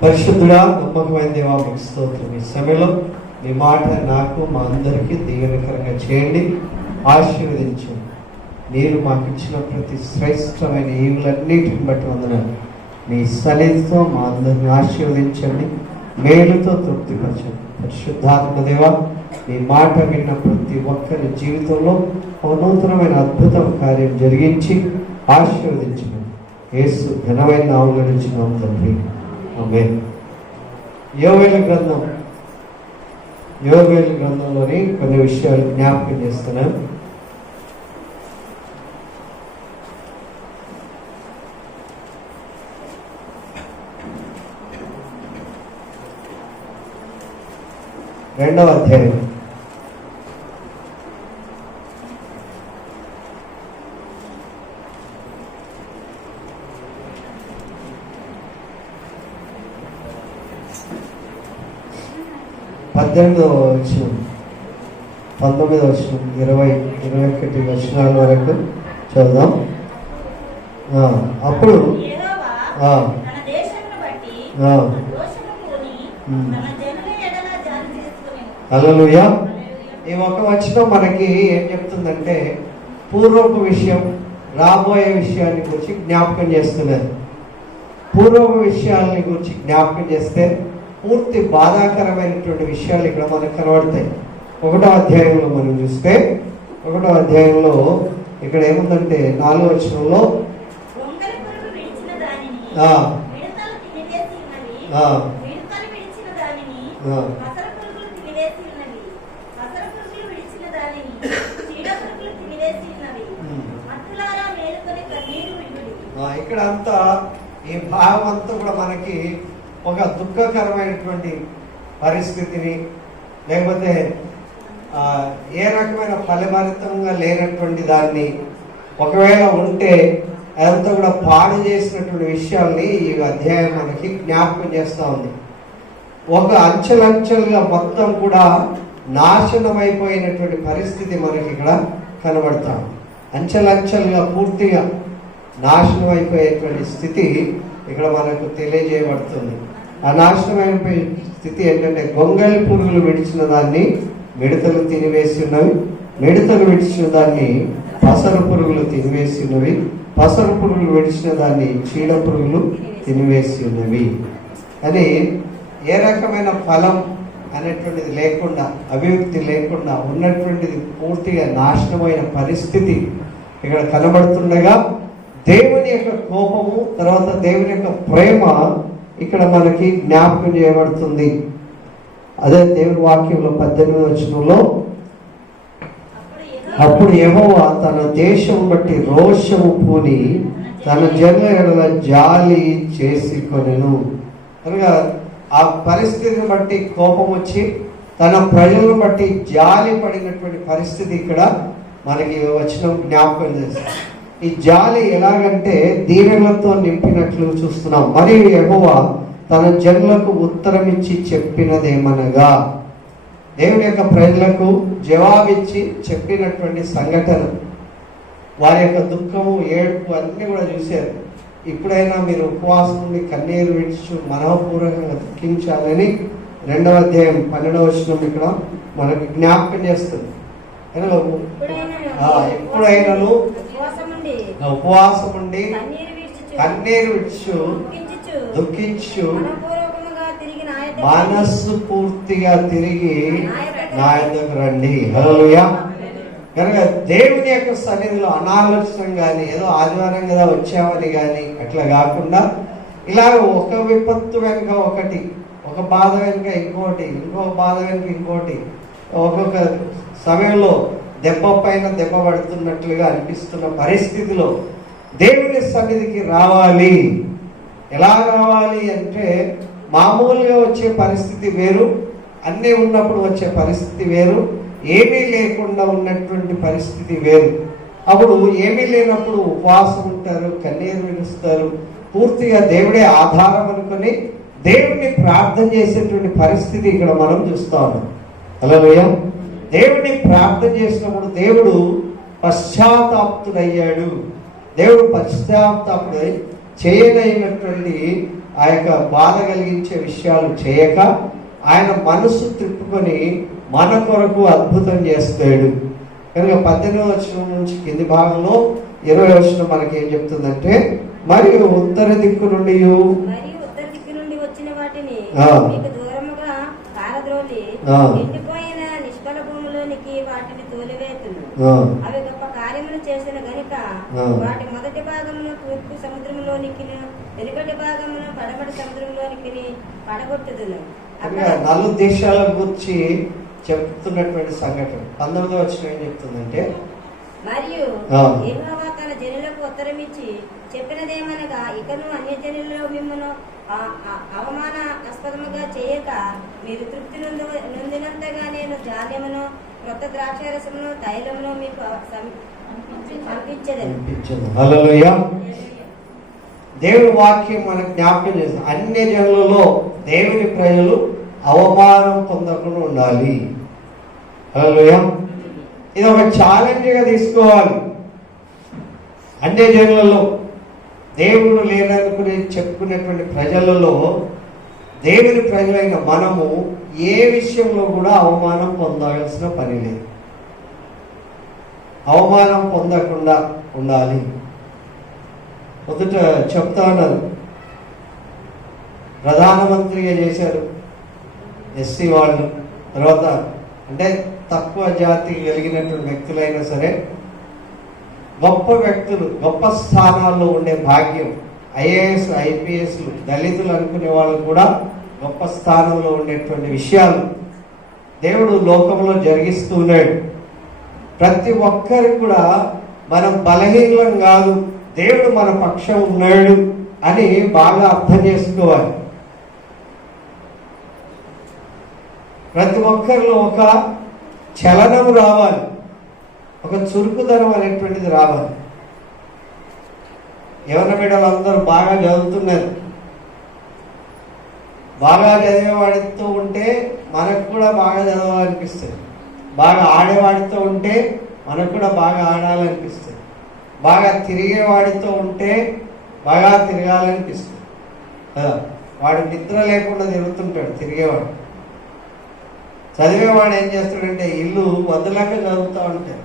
పరిశుద్ధుడా, నమ్మకమైన దేవా, మీకు స్తోత్రం. ఈ సమయంలో మీ మాట నాకు మా అందరికీ దీవెనకరంగా చేయండి, ఆశీర్వదించండి. మీరు మాకు ఇచ్చిన ప్రతి శ్రేష్టమైన ఈవులన్నిటిని బట్టి వందనాలు. మీ సన్నిధితో మా అందరిని ఆశీర్వదించండి, మేలుతో తృప్తిపరచండి. పరిశుద్ధాత్మ దేవా, మీ మాట విన్న ప్రతి ఒక్కరి జీవితంలో ఒక నూతనమైన అద్భుతం కార్యం జరిగించి ఆశీర్వదించండి. యేసు ఘనమైన నామములో నిలిచినాము తండ్రి, ఆమేన్. యోవేలు గ్రంథంలోని కొన్ని విషయాలు జ్ఞాపకం చేస్తున్నాను. రెండవ అధ్యాయం పద్దెనిమిదవ వచనం, 19వ వచనం, 20-21 వచనాల వరకు చదువుదాం. అప్పుడు హల్లెలూయా. ఈ ఒక వచనం మనకి ఏం చెప్తుందంటే పూర్వపు విషయం, రాబోయే విషయాన్ని గురించి జ్ఞాపకం చేస్తున్నారు. పూర్వపు విషయాలని గురించి జ్ఞాపకం చేస్తే పూర్తి బాధాకరమైనటువంటి విషయాలు ఇక్కడ మనకు కనబడతాయి. 1వ అధ్యాయంలో మనం చూస్తే 1వ అధ్యాయంలో ఇక్కడ ఏముందంటే 4వ వచనంలో ఇక్కడ అంతా ఈ భావం అంతా కూడా మనకి ఒక దుఃఖకరమైనటువంటి పరిస్థితిని, లేకపోతే ఏ రకమైన ఫలభరితంగా లేనటువంటి దాన్ని, ఒకవేళ ఉంటే అదంతా కూడా పాడు చేసినటువంటి విషయాల్ని ఈ అధ్యాయం మనకి జ్ఞాపకం చేస్తూ ఉంది. ఒక అంచెలంచెలుగా మొత్తం కూడా నాశనమైపోయినటువంటి పరిస్థితి మనకి ఇక్కడ కనబడతాం. అంచెలంచెలుగా పూర్తిగా నాశనం అయిపోయేటువంటి స్థితి ఇక్కడ మనకు తెలియజేయబడుతుంది. ఆ నాశనమైపోయే స్థితి ఏంటంటే గొంగళి పురుగులు విడిచిన దాన్ని మిడతలు తినివేసి ఉన్నవి, మిడతలు విడిచిన దాన్ని పసరు పురుగులు తినివేసి ఉన్నవి, పసరు పురుగులు విడిచిన దాన్ని చీడ పురుగులు తినివేసి ఉన్నవి అని ఏ రకమైన ఫలం అనేటువంటిది లేకుండా, అభివృద్ధి లేకుండా ఉన్నటువంటిది పూర్తిగా నాశనమైన పరిస్థితి ఇక్కడ కనబడుతుండగా దేవుని యొక్క కోపము, తర్వాత దేవుని యొక్క ప్రేమ ఇక్కడ మనకి జ్ఞాపకం చేయబడుతుంది. అదే దేవుని వాక్యంలో 18వ వచనంలో, అప్పుడు యెహోవా తన దేశం బట్టి రోషము పూని తన జనుల ఎడల జాలి చేసి కొనెను. అనగా ఆ పరిస్థితిని బట్టి కోపం వచ్చి తన ప్రజలను బట్టి జాలి పడినటువంటి పరిస్థితి ఇక్కడ మనకి వచనం జ్ఞాపకం చేస్తుంది. ఈ జాలి ఎలాగంటే దీవెనలతో నింపినట్లు చూస్తున్నాం. మరియు యెహోవా తన జనులకు ఉత్తరం ఇచ్చి చెప్పినదేమనగా, దేవుని యొక్క ప్రజలకు జవాబిచ్చి చెప్పినటువంటి సంఘటన, వారి యొక్క దుఃఖము, ఏడుపు అన్నీ కూడా చూశారు. ఇప్పుడైనా మీరు ఉపవాసం నుండి కన్నీరు విడిచి మనఃపూర్వకంగా దుఃఖించాలని 2వ అధ్యాయం 12వ వచనం ఇక్కడ మనకు జ్ఞాపకం చేస్తుంది. ఎప్పుడైనాను ఉపవాసం ఉండి కన్నీరు విడిచు దుఃఖించు మనస్సు పూర్తిగా తిరిగి నా యొద్దకు రండి. హల్లెలూయా. కనుక దేవుని యొక్క సన్నిధిలో అనాలోచన కానీ, ఏదో ఆదివారం కదా వచ్చామని కానీ అట్లా కాకుండా, ఇలాగ ఒక విపత్తు వెనుక ఒకటి, ఒక బాధ వెనుక ఇంకోటి, ఇంకొక బాధ వెనుక ఇంకోటి, ఒక్కొక్క సమయంలో దెబ్బ పైన దెబ్బ పడుతున్నట్లుగా అనిపిస్తున్న పరిస్థితిలో దేవుని సన్నిధికి రావాలి. ఎలా రావాలి అంటే, మామూలుగా వచ్చే పరిస్థితి వేరు, అన్నీ ఉన్నప్పుడు వచ్చే పరిస్థితి వేరు, ఏమీ లేకుండా ఉన్నటువంటి పరిస్థితి వేరు. అప్పుడు ఏమీ లేనప్పుడు ఉపవాసం ఉంటారు, కన్నీరు విడుస్తారు, పూర్తిగా దేవుడే ఆధారం అనుకొని దేవుడిని ప్రార్థన చేసేటువంటి పరిస్థితి ఇక్కడ మనం చూస్తా ఉన్నాం. హల్లెలూయా. దేవుడిని ప్రార్థన చేసినప్పుడు దేవుడు పశ్చాత్తాపుడయ్యాడు. దేవుడు పశ్చాత్తాపుడై చేయనైనటువంటి ఆ యొక్క బాధ కలిగించే విషయాలు చేయక ఆయన మనసు తిప్పుకొని మన కొరకు అద్భుతం చేస్తాడు. కనుక 18వ వచనం నుంచి కింది భాగంలో 20వ వచనం మనకి ఏం చెప్తుందంటే, మరియు ఉత్తర దిక్కు నుండి వచ్చిన వాటిని మీకు దూరముగా పారద్రోలి ఎండిపోయిన నిష్ఫల భూమిలోనికి వాటిని తోలివేతును. అవి గొప్ప కార్యములు చేసిన గనుక వాటి మొదటి భాగమును తూర్పు సముద్రంలోనికి, వెనుకటి భాగమును పడమటి సముద్రంలోనికి పడగొట్టుదును. నాలుగు దేశాల గురించి చెప్తున్నటువంటి సంఘటన 19వ వచనం ఏం చెప్తుందంటే, మరియు యెహోవా తన జనులకు ఉత్తరం ఇచ్చి చెప్పినదేమనగా, ఇకను అన్య జనులలో మిమ్మును అవమానాస్పదముగా చేయక మీరు తృప్తి నొందినంతగా నేను ధాన్యమును, క్రొత్త ద్రాక్షారసమును, తైలమును మీకు పంపించదను. హల్లెలూయా. దేవుని వాక్యం మనకు జ్ఞాపకం చేస్తుంది, అన్య జనులలో దేవుని ప్రజలు అవమానం పొందకుండా ఉండాలి. హల్లెలూయా. ఇది ఒక ఛాలెంజ్గా తీసుకోవాలి. అన్య జనులలో దేవుడు లేదనుకుని చెప్పుకునేటువంటి ప్రజలలో దేవుని ప్రజలైన మనము ఏ విషయంలో కూడా అవమానం పొందాల్సిన పని లేదు. అవమానం పొందకుండా ఉండాలి. మొదట చెప్తా ఉన్నారు, ప్రధానమంత్రిగా చేశారు ఎస్సీ వాళ్ళు. తర్వాత అంటే తక్కువ జాతి కలిగినటువంటి వ్యక్తులైనా సరే, గొప్ప వ్యక్తులు గొప్ప స్థానాల్లో ఉండే భాగ్యం, ఐఏఎస్ ఐపీఎస్లు, దళితులు అనుకునే వాళ్ళు కూడా గొప్ప స్థానంలో ఉండేటువంటి విషయాలు దేవుడు లోకంలో జరిగిస్తూ ఉన్నాడు. ప్రతి ఒక్కరికి కూడా మనం బలహీనం కాదు, దేవుడు మన పక్షం ఉన్నాడు అని బాగా అర్థం చేసుకోవాలి. ప్రతి ఒక్కరిలో ఒక చలనం రావాలి, ఒక చురుకుదనం అనేటువంటిది రావాలి. యవన బిడ్డలు అందరూ బాగా చదువుతున్నారు. బాగా చదివేవాడితో ఉంటే మనకు కూడా బాగా చదవాలనిపిస్తుంది. బాగా ఆడేవాడితో ఉంటే మనకు కూడా బాగా ఆడాలనిపిస్తుంది. బాగా తిరిగేవాడితో ఉంటే బాగా తిరగాలనిపిస్తుంది కదా. వాడు నిద్ర లేకుండా తిరుగుతుంటాడు తిరిగేవాడు. చదివేవాడు ఏం చేస్తాడంటే ఇల్లు వదలక చదువుతూ ఉంటాడు.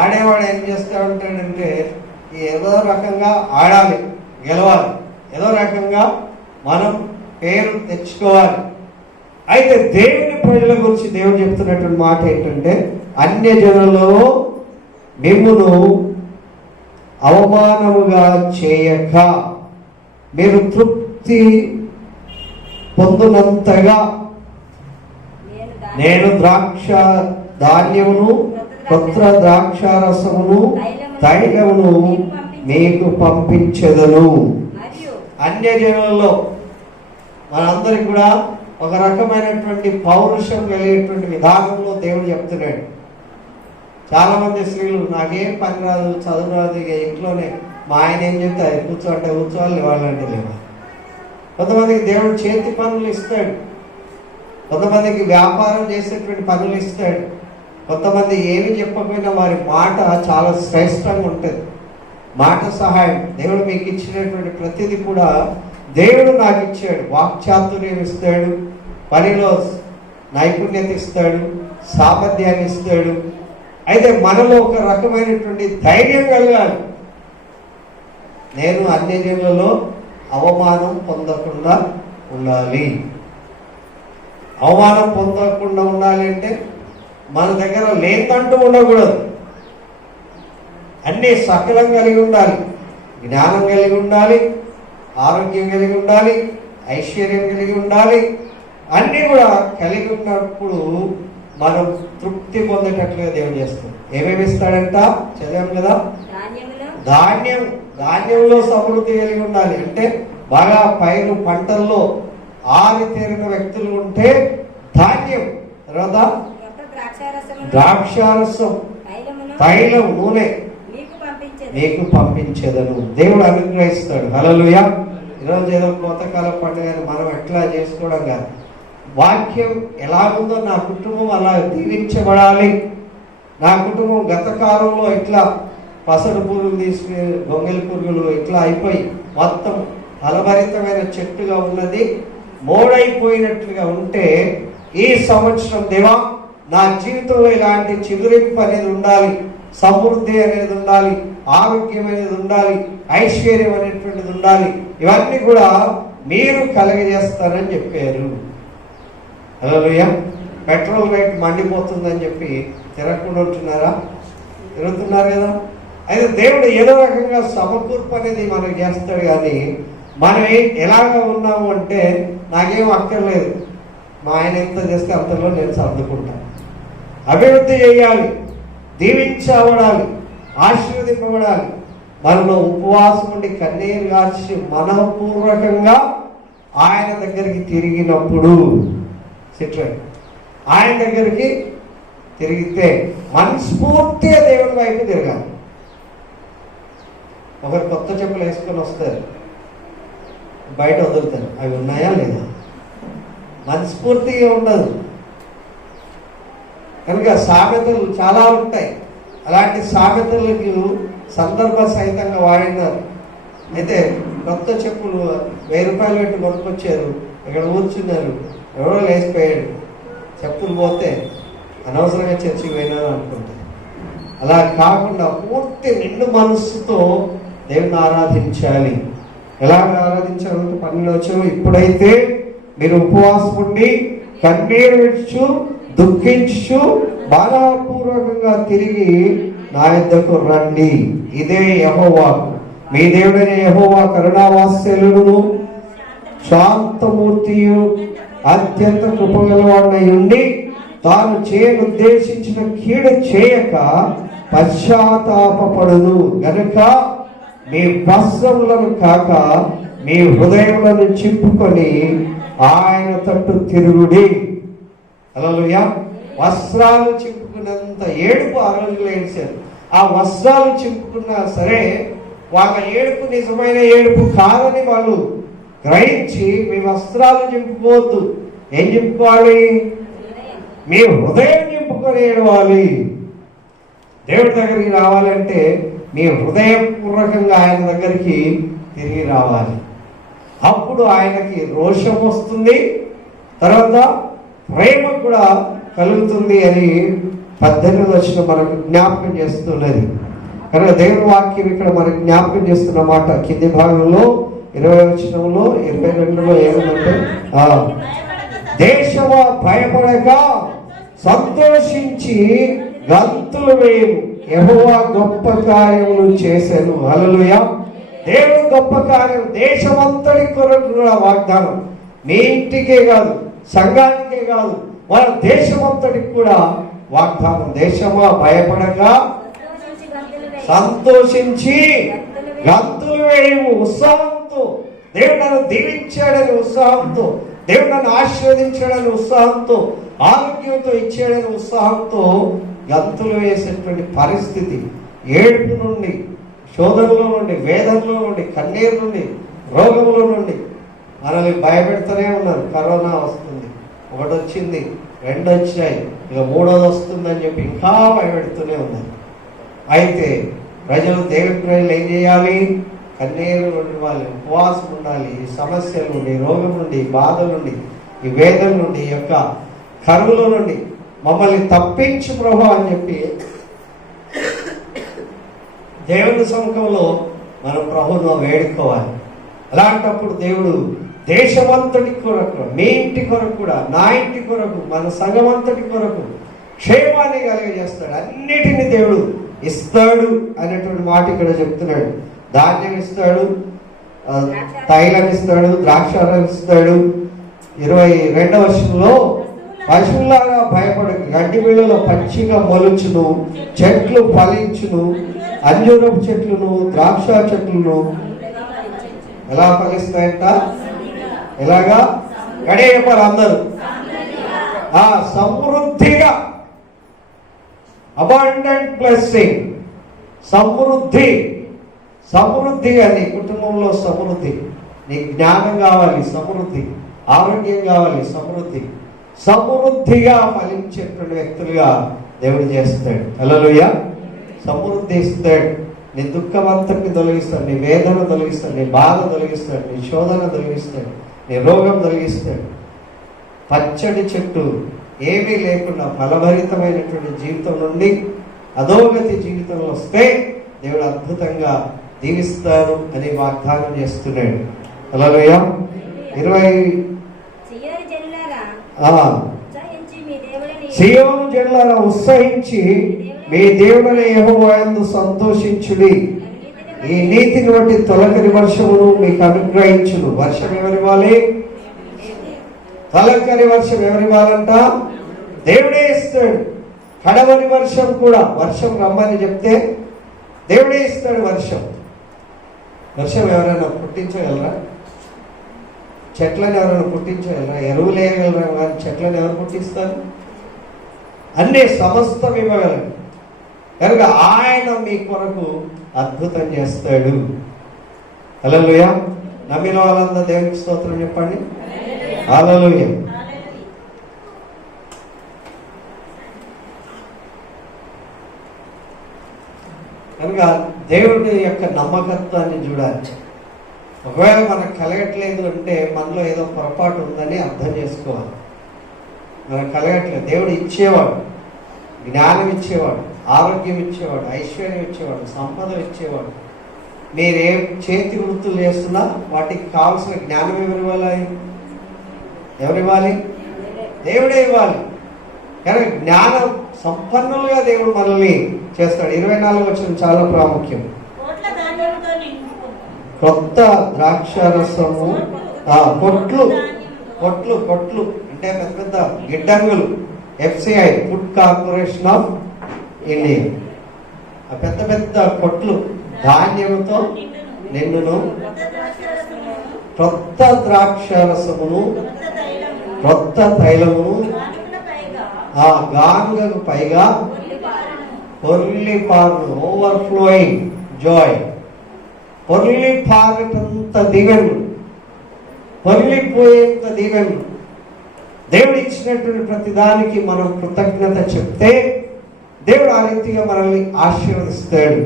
ఆడేవాడు ఏం చేస్తూ ఉంటాడంటే ఏదో రకంగా ఆడాలి, గెలవాలి, ఏదో రకంగా మనం పేరు తెచ్చుకోవాలి. అయితే దేవుని ప్రజల గురించి దేవుడు చెప్తున్నటువంటి మాట ఏంటంటే, అన్య జనులలో మిమ్మును అవమానముగా చేయక మీరు తృప్తి పొందునంతగా నేను ద్రాక్ష ధాన్యమును, కొత్త ద్రాక్షారసమును, తైలమును మీకు పంపించెదను. అన్య జనులలో మనందరికి కూడా ఒక రకమైనటువంటి పౌరుషం కలిగేటువంటి విధానంలో దేవుడు చెప్తున్నాడు. చాలా మంది స్త్రీలు నాకేం పని రాదు, చదువు రాదు, ఇక ఇంట్లోనే మా ఆయన ఏం చెప్తే అది కూర్చోంటే కూర్చోవాలి, లేవాలంటే లేవాలి. కొంతమందికి దేవుడు చేతి పనులు ఇస్తాడు, కొంతమందికి వ్యాపారం చేసేటువంటి పనులు ఇస్తాడు. కొంతమంది ఏమి చెప్పకపోయినా వారి మాట చాలా శ్రేష్టంగా ఉంటుంది. మాట సహాయం దేవుడు మీకు ఇచ్చినటువంటి ప్రతిదీ కూడా దేవుడు నాకు ఇచ్చాడు. వాక్చాతుర్యం ఇస్తాడు, పనిలో నైపుణ్యత ఇస్తాడు, సామర్థ్యాన్ని ఇస్తాడు. అయితే మనలో ఒక రకమైనటువంటి ధైర్యం కలగాలి. నేను అన్ని జనులలో అవమానం పొందకుండా ఉండాలి. అవమానం పొందకుండా ఉండాలి అంటే మన దగ్గర లేదంటూ ఉండకూడదు. అన్నీ సకలం కలిగి ఉండాలి, జ్ఞానం కలిగి ఉండాలి, ఆరోగ్యం కలిగి ఉండాలి, ఐశ్వర్యం కలిగి ఉండాలి. అన్నీ కూడా కలిగి ఉన్నప్పుడు మనం తృప్తి పొందేటట్లుగా దేవుడు చేస్తాడు. ఏమేమి ఇస్తాడంట చదివాం కదా, ధాన్యంలో సమృద్ధి కలిగి ఉండాలి. అంటే బాగా పైరు పంటల్లో ఆరితేరిన వ్యక్తులు ఉంటే ధాన్యం, తర్వాత ద్రాక్షారసం, తైలం, నూనె మీకు పంపించేదను. దేవుడు అనుగ్రహిస్తాడు. హల్లెలూయా. ఈరోజు ఏదో కోతకాల పండుగని మనం ఎట్లా చేసుకోవడం కాదు. వాక్యం ఎలాగుందో నా కుటుంబం అలా దీవించబడాలి. నా కుటుంబం గత కాలంలో ఇట్లా పసరు పురుగులు తీసుకుని గొంగలి పురుగులు ఇట్లా అయిపోయి మొత్తం ఫలభరితమైన చెట్టుగా ఉన్నది మోడైపోయినట్లుగా ఉంటే, ఈ సంవత్సరం దేవా నా జీవితంలో ఇలాంటి చిగురింపు అనేది ఉండాలి, సమృద్ధి అనేది ఉండాలి, ఆరోగ్యం అనేది ఉండాలి, ఐశ్వర్యం అనేటువంటిది ఉండాలి, ఇవన్నీ కూడా మీరు కలగజేస్తారని చెప్పారు. హల్లెలూయా. పెట్రోల్ రేట్ మండిపోతుందని చెప్పి తిరగకుండా ఉంటున్నారా? తిరుగుతున్నారు కదా. అయితే దేవుడు ఏదో రకంగా సమకూర్పు అనేది మనకు చేస్తాడు. కానీ మనం ఎలాగ ఉన్నాము అంటే, నాకేం అక్కర్లేదు, మా ఆయన ఎంత చేస్తే అంతలో నేను సర్దుకుంటాను. అభివృద్ధి చేయాలి, దీవించబడాలి, ఆశీర్వదింపబడాలి. మనలో ఉపవాసం ఉండి కన్నీరు గార్చి మనపూర్వకంగా ఆయన దగ్గరికి తిరిగినప్పుడు, ఆయన దగ్గరికి తిరిగితే మనస్ఫూర్తిగా దేవుడి వైపు తిరగాలి. ఒకరు కొత్త చెప్పులు వేసుకొని వస్తారు, బయట వదులుతారు, అవి ఉన్నాయా లేదా? మనస్ఫూర్తిగా ఉండదు కనుక సామెతలు చాలా ఉంటాయి. అలాంటి సామెతలకు సందర్భ సహితంగా వాడినారు. అయితే కొత్త చెప్పులు 1000 రూపాయలు పెట్టి కొనుక్కొచ్చారు, ఇక్కడ కూర్చున్నారు, ఎవరో లేచిపోయాడు, చెప్పులు పోతే అనవసరంగా చర్చికి పోయినారు అనుకుంటారు. అలా కాకుండా పూర్తి నిండు మనస్సుతో దేవుని ఆరాధించాలి. ఎలాగ ఆరాధించాలంటే 12 ఇప్పుడైతే మీరు ఉపవాసం ఉండి కన్నీరు విడుచు దుఃఖించు బాధాపూర్వకంగా తిరిగి నా యొద్దకు రండి. ఇదే యెహోవా మీ దేవుడైన యెహోవా కరుణావాత్సల్యుడును శాంతమూర్తియు అత్యంత కృపగలవాడై ఉండి తాను చేయనుద్దేశించిన కీడు చేయక పశ్చాత్తాపపడును గనుక మీ వస్త్రములను కాక మీ హృదయములను చింపుకొని ఆయన తట్టు తిరుగుడి. హల్లెలూయా. వస్త్రాలు చింపుకున్నంత ఏడుపు ఆ రోజుల్లో ఏడ్చారు. ఆ వస్త్రాలు చింపుకున్నా సరే వాళ్ళ ఏడుపు నిజమైన ఏడుపు కాదని వాళ్ళు గ్రహించి, మీ వస్త్రాలు చింపుకోవద్దు, ఏం చింపుకోవాలి? మీ హృదయం చింపుకొని ఏడవాలి. దేవుడి దగ్గరికి రావాలంటే మీ హృదయపూర్వకంగా ఆయన దగ్గరికి తిరిగి రావాలి. అప్పుడు ఆయనకి రోషం వస్తుంది, తర్వాత ప్రేమ కూడా కలుగుతుంది అని 18వ వచనం మనకు జ్ఞాపకం చేస్తున్నది. కనుక దేవుని వాక్యం ఇక్కడ మనకు జ్ఞాపకం చేస్తున్న మాట కింది భాగంలో 20వ వచనంలో 22లో ఏమంటే, దేశమా భయపడక సంతోషించి గంతులు వేయము, యెహోవా గొప్ప కార్యములు చేశాను. హల్లెలూయా. దేవుడు గొప్ప కార్యం దేశమంతటి కొరకు కూడా వాగ్దానం. మీ ఇంటికే కాదు, సంఘానికే కాదు, మన దేశమంతటికి కూడా వాగ్దానం. దేశమా భయపడక సంతోషించి గంతులు వేయము, ఉత్సాహంతో. దేవుడు నన్ను దీవించాడని ఉత్సాహంతో, దేవుడు నన్ను ఆశీర్వదించాడని ఉత్సాహంతో, ఆరోగ్యంతో ఇచ్చాడని ఉత్సాహంతో గంతులు వేసేటువంటి పరిస్థితి. ఏడుపు నుండి, శోధనలో నుండి, వేదనలో నుండి, కన్నీరు నుండి, రోగముల నుండి మనల్ని భయపెడుతూనే ఉన్నారు. కరోనా వస్తుంది, 1 వచ్చింది, 2 వచ్చాయి, ఇక 3వది వస్తుందని చెప్పి ఇంకా భయపెడుతూనే ఉన్నారు. అయితే ప్రజలు, దేవుడి ప్రజలు ఏం చేయాలి? కన్నీరు నుండి వాళ్ళు ఉపవాసం ఉండాలి. ఈ సమస్యల నుండి, రోగం నుండి, బాధ నుండి, ఈ వేదన నుండి, ఈ యొక్క కరువుల నుండి మమ్మల్ని తప్పించు ప్రభు అని చెప్పి దేవుని సముఖంలో మనం ప్రభువును వేడుకోవాలి. అలాంటప్పుడు దేవుడు దేశమంతటి కొరకు, మీ ఇంటి కొరకు కూడా, నా ఇంటి కొరకు, మన సంఘమంతటి కొరకు క్షేమాన్ని కలిగజేస్తాడు. అన్నిటినీ దేవుడు ఇస్తాడు అనేటువంటి మాట ఇక్కడ చెప్తున్నాడు. ధాన్యం ఇస్తాడు, తైలం ఇస్తాడు, ద్రాక్షారం ఇస్తాడు. 22వ వచనంలో పశువులాగా భయపడక గడ్డి బిళ్ళలో పచ్చిగా మొలుచును, చెట్లు ఫలించును, అంజూరపు చెట్లును ద్రాక్ష చెట్లను ఎలా ఫలిస్తాయంట? ఎలాగా? గడే చెప్పారు అందరూ. సమృద్ధిగా, అబాండెంట్ బ్లెస్సింగ్, సమృద్ధి. సమృద్ధిగా నీ కుటుంబంలో సమృద్ధి, నీ జ్ఞానం కావాలి సమృద్ధి, ఆరోగ్యం కావాలి సమృద్ధి, సమృద్ధిగా ఫలించేటువంటి వ్యక్తులుగా దేవుడు చేస్తాడు. హల్లెలూయా. సమృద్ధి ఇస్తాడు. నీ దుఃఖం అంతటిని తొలగిస్తాడు, నీ వేదన తొలగిస్తాడు, నీ బాధ తొలగిస్తాడు, నీ శోధన తొలగిస్తాడు, నీ రోగం తొలగిస్తాడు. పచ్చడి చెట్టు ఏమీ లేకుండా ఫలభరితమైనటువంటి జీవితం నుండి అధోగతి జీవితంలో వస్తే దేవుడు అద్భుతంగా దీవిస్తారు అని వాగ్దానం చేస్తున్నాడు. హల్లెలూయా. 20 సియోను జనులారా ఉత్సహించి మీ దేవుడైన యెహోవా యందు సంతోషించుడి. ఈ నీతిని బట్టి తొలకరి వర్షమును మీకు అనుగ్రహించును. వర్షం ఎవరివ్వాలి? తొలకరి వర్షం ఎవరివ్వాలంట? దేవుడే ఇస్తాడు. కడవరి వర్షం కూడా, వర్షం రమ్మని చెప్తే దేవుడే ఇస్తాడు వర్షం. వర్షం ఎవరైనా పుట్టించగలరా? చెట్లను ఎవరైనా పుట్టించగలరా? ఎరువులు వేయగలరా? కానీ చెట్లను ఎవరు పుట్టిస్తారు? అన్నీ సమస్తం ఇవ్వగలరు. కనుక ఆయన మీ కొరకు అద్భుతం చేస్తాడు. హల్లెలూయా. నమ్మిన వాళ్ళంతా దేవునికి స్తోత్రం చెప్పండి. హల్లెలూయా. కనుక దేవుడి యొక్క నమ్మకత్వాన్ని చూడాలి. ఒకవేళ మనకు కలగట్లేదు అంటే మనలో ఏదో పొరపాటు ఉందని అర్థం చేసుకోవాలి. మనకు కలగట్లేదు. దేవుడు ఇచ్చేవాడు, జ్ఞానం ఇచ్చేవాడు, ఆరోగ్యం ఇచ్చేవాడు, ఐశ్వర్యం ఇచ్చేవాడు, సంపద ఇచ్చేవాడు. మీరేం చేతి వృత్తులు చేస్తున్నా వాటికి కావాల్సిన జ్ఞానం ఎవరివ్వాలి? దేవుడే ఇవ్వాలి. కానీ జ్ఞానం సంపన్నులుగా దేవుడు మనల్ని చేస్తాడు. 24 వచనం చాలా ప్రాముఖ్యం. కొత్త ద్రాక్షారసము, కొట్లు కొట్లు కొట్లు అంటే పెద్ద పెద్ద గిడ్డంగులు. FCI, food corporation of India. ఆ పెద్ద పెద్ద కొట్లు ధాన్యముతో నిన్నును, కొత్త ద్రాక్షారసమును, కొత్త తైలమును, ఆ గానుగకు పైగా పొర్లి పారును, ఓవర్ఫ్లోయింగ్ జాయ్. పొర్లి పారటంత దీవెను, పొర్లిపోయేంత దీవెను. దేవుడు ఇచ్చినటువంటి ప్రతిదానికి మనం కృతజ్ఞత చెప్తే దేవుడు ఆ రీతిగా మనల్ని ఆశీర్వదిస్తాడు.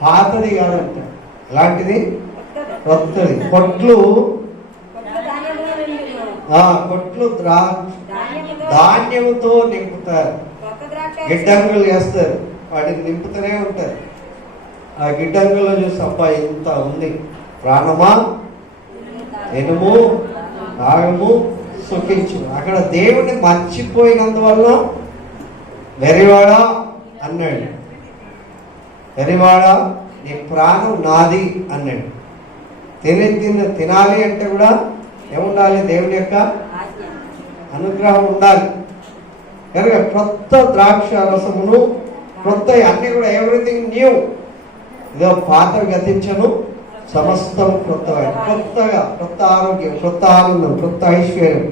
పాతది కాదంట, ఎలాంటిది? కొత్తది. కొట్లు కొట్లు ధాన్యముతో నింపుతారు. గిడ్డంగులు చేస్తారు, వాటిని నింపుతూనే ఉంటారు. ఆ గిడ్డంగుల్లో చూసి అబ్బా ఇంత ఉంది, ప్రాణమా ఎనుము రాగము సుఖించు. అక్కడ దేవుడిని మర్చిపోయినందువల్ల వెరివాడా అన్నాడు. వెరివాడా నీ ప్రాణం నాది అన్నాడు. తినాలి అంటే కూడా ఏముండాలి? దేవుని యొక్క అనుగ్రహం ఉండాలి. కనుక కొత్త ద్రాక్ష రసమును, కొత్త అన్ని కూడా ఎవ్రీథింగ్ న్యూ. ఇదో పాత గతించను, సమస్తం కొత్తగా, కొత్తగా, కొత్త ఆరోగ్యం, కొత్త ఆనందం, కొత్త ఐశ్వర్యం.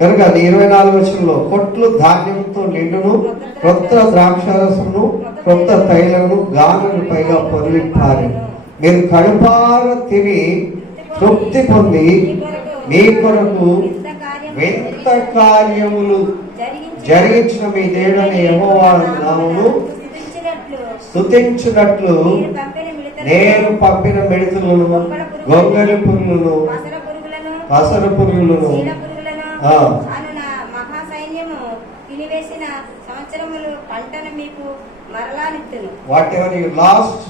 కనుక అది 24 వచనంలో కొట్లు ధాన్యంతో నిండును, కొత్త ద్రాక్షారసమును, కొత్త తైలమును గానుగకు పైగా పొర్లిపారు. మీరు కడుపార తిని తృప్తి పొంది మీ కొరకు వింత కార్యములు జరిగించిన మీ దేవుడైన యెహోవా నామమును స్తుతించునట్లు నేను పంపిన మిడతలను, గొంగళి పురుగులను, పసర పురుగులను whatever you lost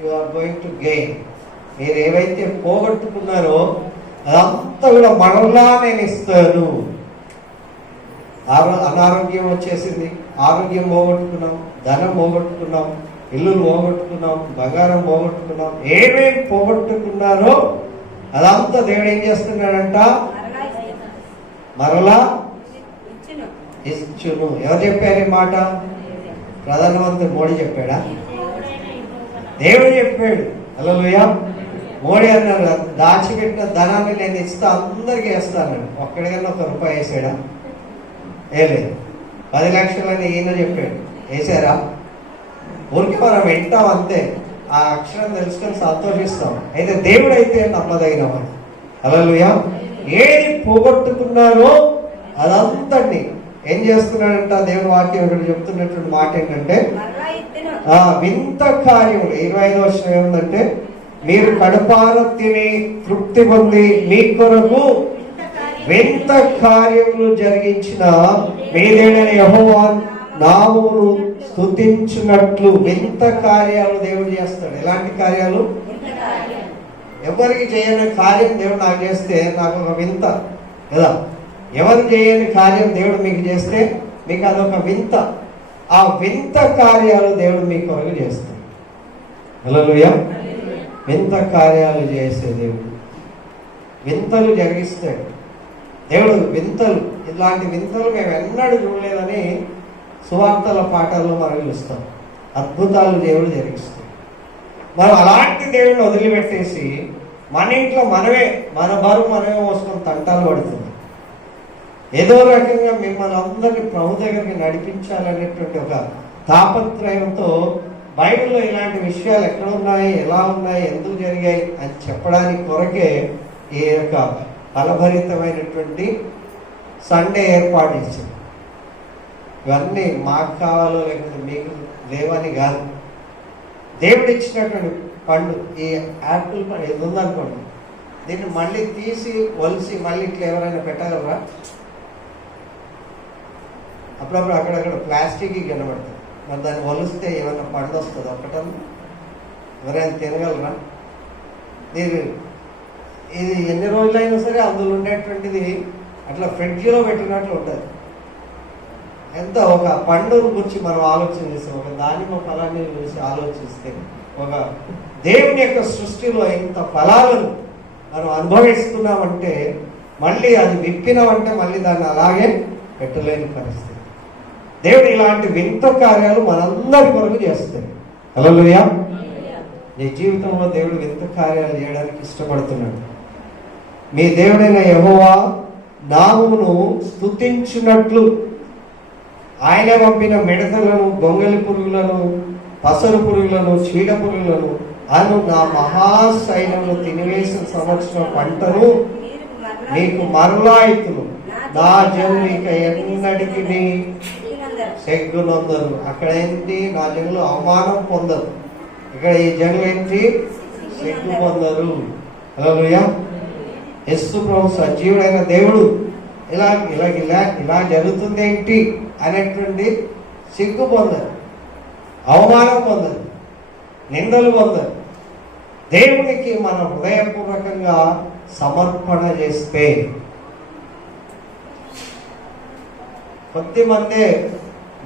you are going to gain. మీరు ఏవైతే పోగొట్టుకున్నారో అదంతా కూడా మరలా నేను ఇస్తాను. అనారోగ్యం వచ్చేసింది, ఆరోగ్యం పోగొట్టుకున్నాం, ధనం పోగొట్టుకున్నాం, ఇల్లులు పోగొట్టుకున్నాం, బంగారం పోగొట్టుకున్నాం. ఏమేమి పోగొట్టుకున్నారో అదంతా దేవుడు ఏం చేస్తున్నాడంట? మరలా ఇచ్చును. ఎవరు చెప్పారు ఈ మాట? ప్రధానమంత్రి మోడీ చెప్పాడా? దేవుడు చెప్పాడు. హల్లెలూయా. మోడీ అన్నారు దాచిపెట్టిన ధనాన్ని నేను ఇస్తా, అందరికీ వేస్తాను. ఒక్కడికన్నా ₹1 వేసాడా? వేయలేదు. 10 లక్షలని ఈయన చెప్పాడు, వేసారా? ఊరికి మనం వింటాం అంతే, ఆ అక్షరం తెలుసుకొని సంతోషిస్తాం. అయితే దేవుడు అయితే నమ్మదగిన వాడు. హల్లెలూయా. ఏది పోగొట్టుకున్నారో అదంతటిని ఏం చేస్తున్నాడంట? దేవుని వాక్యం ఇక్కడ చెప్తున్నటువంటి మాట ఏంటంటే చెప్పిన వింత కార్యములు 25వ వచనం ఏముందంటే, మీరు కడుపార తిని తృప్తి పొంది మీ కొరకు వింత కార్యములు జరిగించిన మీదేన యెహోవా నామమును స్తుతించినట్లు వింత కార్యాలు దేవుడు చేస్తాడు. ఎలాంటి కార్యాలు? ఎవరికి చేయని కార్యం దేవుడు నాకు చేస్తే నాకు ఒక వింత కదా. ఎవరు చేయని కార్యం దేవుడు మీకు చేస్తే మీకు అదొక వింత. ఆ వింత కార్యాలు దేవుడు మీ కొరకు చేస్తాడు. హల్లెలూయా. వింత కార్యాలు చేసే దేవుడు వింతలు జరిగిస్తాడు. దేవుడు వింతలు, ఇలాంటి వింతలు మేము ఎన్నడూ చూడలేదని సువార్తల పాఠాల్లో మనం చూస్తాం. అద్భుతాలు దేవుడు జరిగిస్తాడు. మనం అలాంటి దేవుడిని వదిలిపెట్టేసి మన ఇంట్లో మనమే మన బరువు మనమే మోసుకొని తంటాలు పడుతుంది. ఏదో రకంగా మిమ్మల్ని అందరినీ ప్రభు దగ్గరికి నడిపించాలనేటువంటి ఒక తాపత్రయంతో బైబిల్లో ఇలాంటి విషయాలు ఎక్కడ ఉన్నాయి, ఎలా ఉన్నాయి, ఎందుకు జరిగాయి అని చెప్పడానికి కొరకే ఈ యొక్క ఫలభరితమైనటువంటి సండే ఏర్పాటు చేసింది. ఇవన్నీ మాకు కావాలో లేకపోతే మీకు లేవని కాదు. దేవుడు ఇచ్చినటువంటి పండు, ఈ యాపిల్ పండు ఇది ఉందనుకోండి, దీన్ని మళ్ళీ తీసి ఒలిసి మళ్ళీ ఇట్లా ఎవరైనా పెట్టగలరా? అప్పుడప్పుడు అక్కడక్కడ ప్లాస్టిక్ కనబడుతుంది. మరి దాన్ని ఒలిస్తే ఏమైనా పండు వస్తుంది ఒక్కటన్నా? ఎవరైనా తినగలరా? ఇది ఎన్ని రోజులైనా సరే అందులో ఉండేటువంటిది అట్లా ఫ్రిడ్జ్లో పెట్టినట్లు ఉంటుంది. ఎంత ఒక పండును గురించి మనం ఆలోచన చేస్తాం, ఒక దానిమ్మ ఫలాన్ని చూసి ఆలోచిస్తే, ఒక దేవుని యొక్క సృష్టిలో ఇంత ఫలాలను మనం అనుభవిస్తున్నామంటే మళ్ళీ అది విప్పినామంటే మళ్ళీ దాన్ని అలాగే పెట్టలేని పరిస్థితి. దేవుడు ఇలాంటి వింత కార్యాలు మనందరి కొరకు చేస్తాడు. హల్లెలూయా. నీ జీవితంలో దేవుడు వింత కార్యాలు చేయడానికి ఇష్టపడుతున్నాడు. మీ దేవుడైన యెహోవా నామమును స్తుతించినట్లు ఆయన పంపిన మిడతలను, గొంగలి పురుగులను, పసరు పురుగులను, చీడ పురుగులను అను నా మహాశైలమును తినివేసిన సంవత్సరం పంటను నీకు మరలా ఇత్తును. నా జనులు ఇక ఎన్నటికి సెగ్గునొందరు. అక్కడ ఏంటి? నా జనులు అవమానం పొందరు. ఇక్కడ ఈ జనులు ఏంటి? సిగ్గు పొందరు. హల్లెలూయా. యేసు ప్రభు సజీవుడైన దేవుడు ఇలా ఇలా ఇలా ఇలా జరుగుతుంది ఏంటి అనేటువంటి సిగ్గు పొందరు, అవమానం పొందరు, నిందలు పొందరు. దేవునికి మన హృదయపూర్వకంగా సమర్పణ చేస్తే, కొద్దిమందే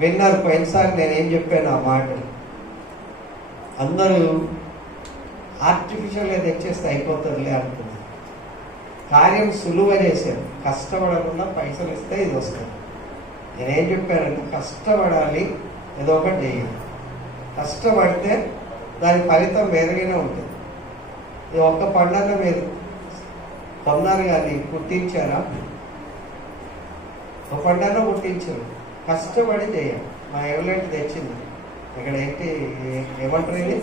విన్నారు. పోయినసారి నేనేం చెప్పాను ఆ మాటలు అందరూ ఆర్టిఫిషియల్గా తెచ్చేస్తే అయిపోతుందిలే అనుకున్నారు. కార్యం సులువుగా చేశారు. కష్టపడకుండా పైసలు ఇస్తే ఇది వస్తుంది. నేనేం చెప్పానంటే కష్టపడాలి, ఏదో ఒకటి చేయాలి. కష్టపడితే దాని ఫలితం వేరుగానే ఉంటుంది. ఇది ఒక్క పండుగ మీరు కొన్నారు కానీ పుట్టించారా? ఒక పండుగ పుట్టించారు. కష్టపడి చేయాలి. మా ఎవరెంట్ తెచ్చింది ఇక్కడ ఏంటి ఏమంటారు, ఇది